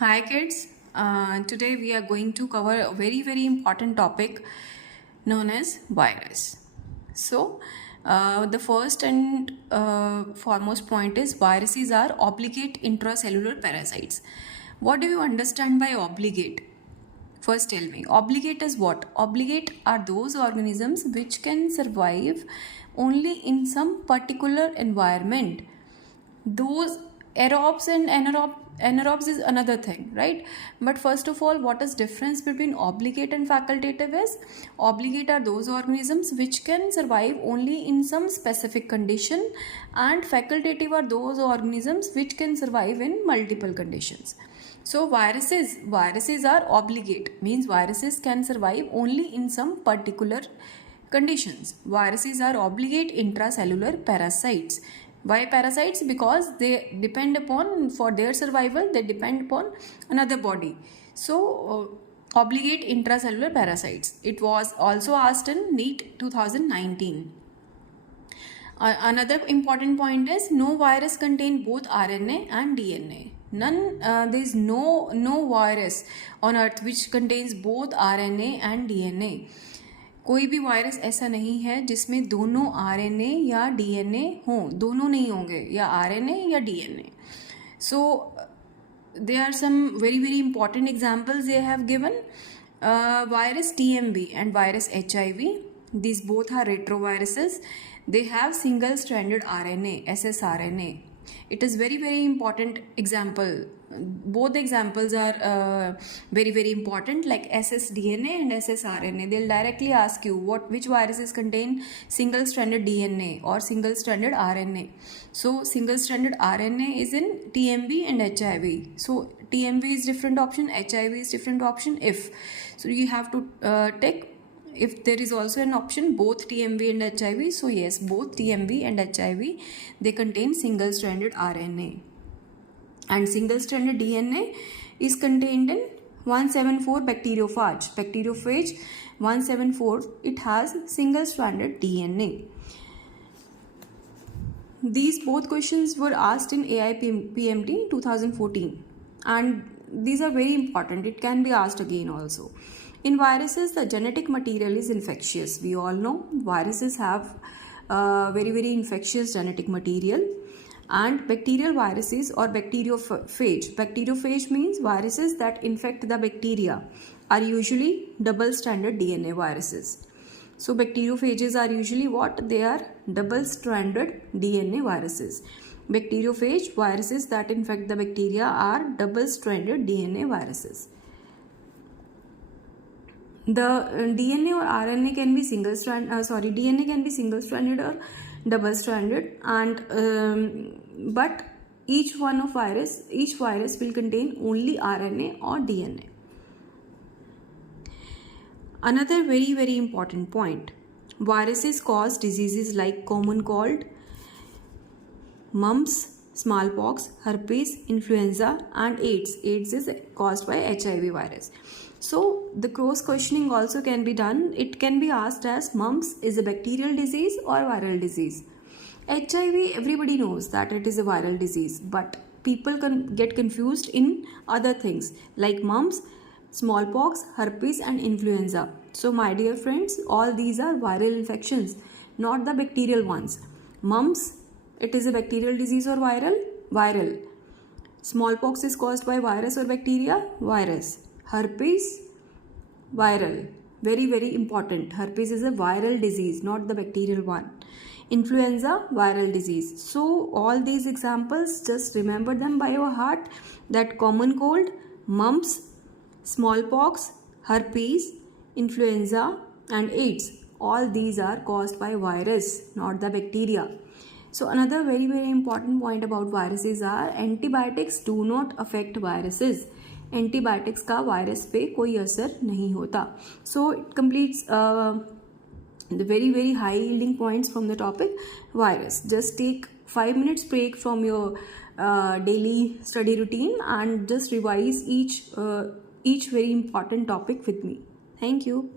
Hi kids, today we are going to cover a very important topic known as virus. So the first and foremost point is viruses are obligate intracellular parasites. What do you understand by obligate? First tell me, obligate is what? Obligate are those organisms which can survive only in some particular environment. Those aerobes and anaerobes is another thing, right? But first of all, what is difference between obligate and facultative is obligate are those organisms which can survive only in some specific condition, and facultative are those organisms which can survive in multiple conditions. So viruses are obligate, means viruses can survive only in some particular conditions. Viruses are obligate intracellular parasites. Why parasites? Because they depend upon, for their survival, they depend upon another body. So obligate intracellular parasites. It was also asked in NEET 2019. Another important point is no virus contain both RNA and DNA. There is no virus on earth which contains both RNA and DNA. कोई भी virus ऐसा नहीं है जिसमें दोनों RNA या DNA हों, दोनों नहीं होंगे, या आरएनए या DNA. So there are some very important examples they have given. Virus TMV and virus HIV, these both are retroviruses. They have single stranded RNA, ssRNA. It is very important example. Both examples are very important, like ssDNA and ssRNA. They'll directly ask you which viruses contain single stranded DNA or single stranded RNA. So single stranded RNA is in TMV and HIV. So TMV is different option, HIV is different option. If so, you have to take if there is also an option both TMV and HIV. So yes, both TMV and HIV, they contain single stranded RNA, and single stranded DNA is contained in 174 bacteriophage. Bacteriophage 174, it has single stranded DNA. These both questions were asked in AIPMT 2014, and these are very important. It can be asked again also. In viruses, the genetic material is infectious. We all know viruses have very infectious genetic material. And bacterial viruses or bacteriophage. Bacteriophage means viruses that infect the bacteria are usually double-stranded DNA viruses. So bacteriophages are usually what? They are double-stranded DNA viruses. Bacteriophage viruses that infect the bacteria are double-stranded DNA viruses. The DNA or RNA can be DNA can be single-stranded or double-stranded, and but each virus will contain only RNA or DNA. Another very important point: viruses cause diseases like common cold, mumps, smallpox, herpes, influenza, and AIDS. AIDS is caused by HIV virus. So the cross questioning also can be done. It can be asked as mumps is a bacterial disease or viral disease. HIV, everybody knows that it is a viral disease, but people can get confused in other things like mumps, smallpox, herpes, and influenza. So my dear friends, all these are viral infections, not the bacterial ones. Mumps, it is a bacterial disease or viral? Viral. Smallpox is caused by virus or bacteria? Virus. Herpes, viral. Very important. Herpes is a viral disease, not the bacterial one. Influenza, viral disease. So all these examples, just remember them by your heart, that common cold, mumps, smallpox, herpes, influenza, and AIDS, all these are caused by virus, not the bacteria. So another very important point about viruses are antibiotics do not affect viruses. Antibiotics का virus पे कोई असर नहीं होता. So it completes the very high yielding points from the topic virus. Just take 5 minutes break from your daily study routine and just revise each very important topic with me. Thank you.